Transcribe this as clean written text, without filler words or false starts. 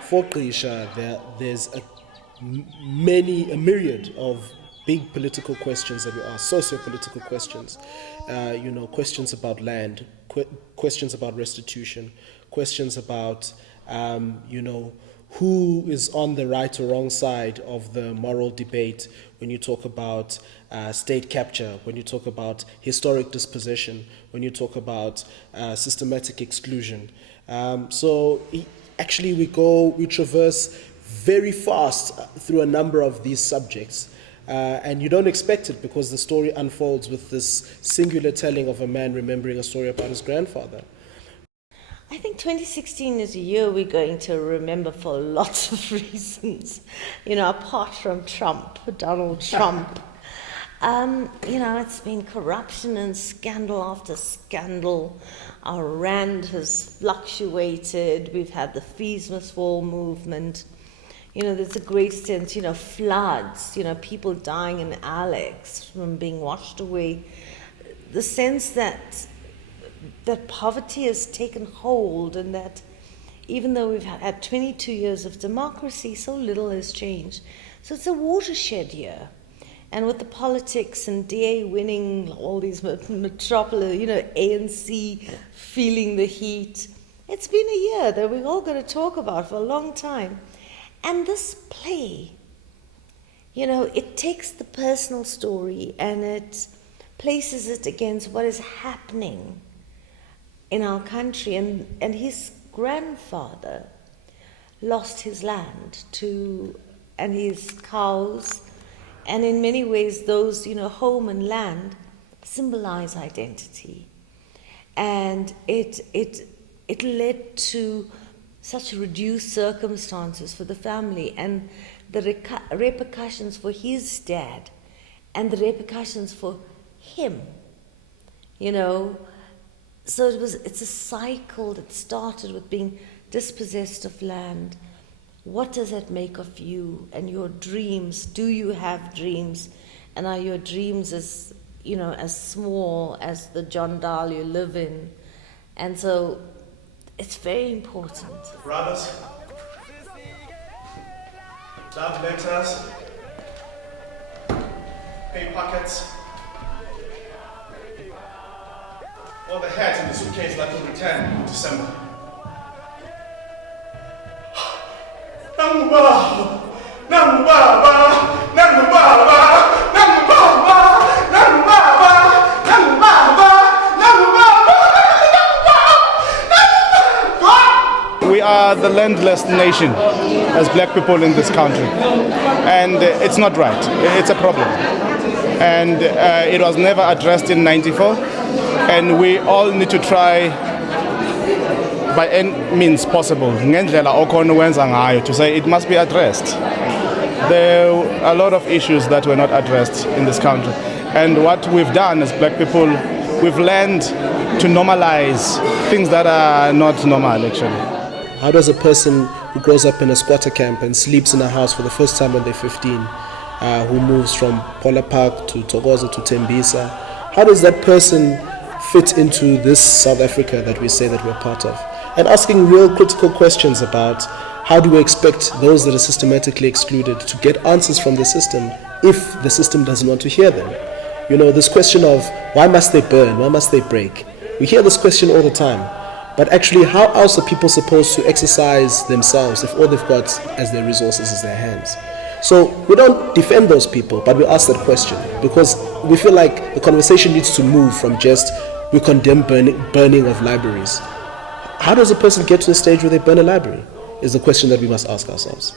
For Gqisha, there's a myriad of big political questions that we ask, socio-political questions, questions about land, questions about restitution, questions about, who is on the right or wrong side of the moral debate when you talk about state capture, when you talk about historic dispossession, when you talk about systematic exclusion. Actually, we traverse very fast through a number of these subjects. And you don't expect it because the story unfolds with this singular telling of a man remembering a story about his grandfather. I think 2016 is a year we're going to remember for lots of reasons. Apart from Donald Trump. It's been corruption and scandal after scandal. Our rand has fluctuated. We've had the fees must fall movement. There's a great sense, floods, people dying in Alex from being washed away. The sense that poverty has taken hold and that even though we've had 22 years of democracy, so little has changed. So it's a watershed year. And with the politics and DA winning all these metropolis, ANC feeling the heat, it's been a year that we're all going to talk about for a long time. And this play, it takes the personal story and it places it against what is happening in our country. And his grandfather lost his land and his cows. And in many ways, those, home and land symbolize identity. And it led to such reduced circumstances for the family and the repercussions for his dad and the repercussions for him, So it's a cycle that started with being dispossessed of land. What does that make of you and your dreams? Do you have dreams? And are your dreams as small as the Jondal you live in? And so it's very important. Brothers, love letters, pay packets, all the hats in the suitcase that will return in December. We are the landless nation as black people in this country, and it's not right. It's a problem, and it was never addressed in '94, and we all need to try by any means possible to say it must be addressed. There are a lot of issues that were not addressed in this country, and what we've done as black people, we've learned to normalize things that are not normal actually. How does a person who grows up in a squatter camp and sleeps in a house for the first time when they're 15, who moves from Pola Park to Togoza to Tembisa, how does that person fit into this South Africa that we say that we're part of? And asking real critical questions about how do we expect those that are systematically excluded to get answers from the system if the system doesn't want to hear them? This question of why must they burn, why must they break? We hear this question all the time. But actually, how else are people supposed to exercise themselves if all they've got as their resources is their hands? So we don't defend those people, but we ask that question because we feel like the conversation needs to move from just we condemn burning of libraries. How does a person get to the stage where they burn a library is the question that we must ask ourselves.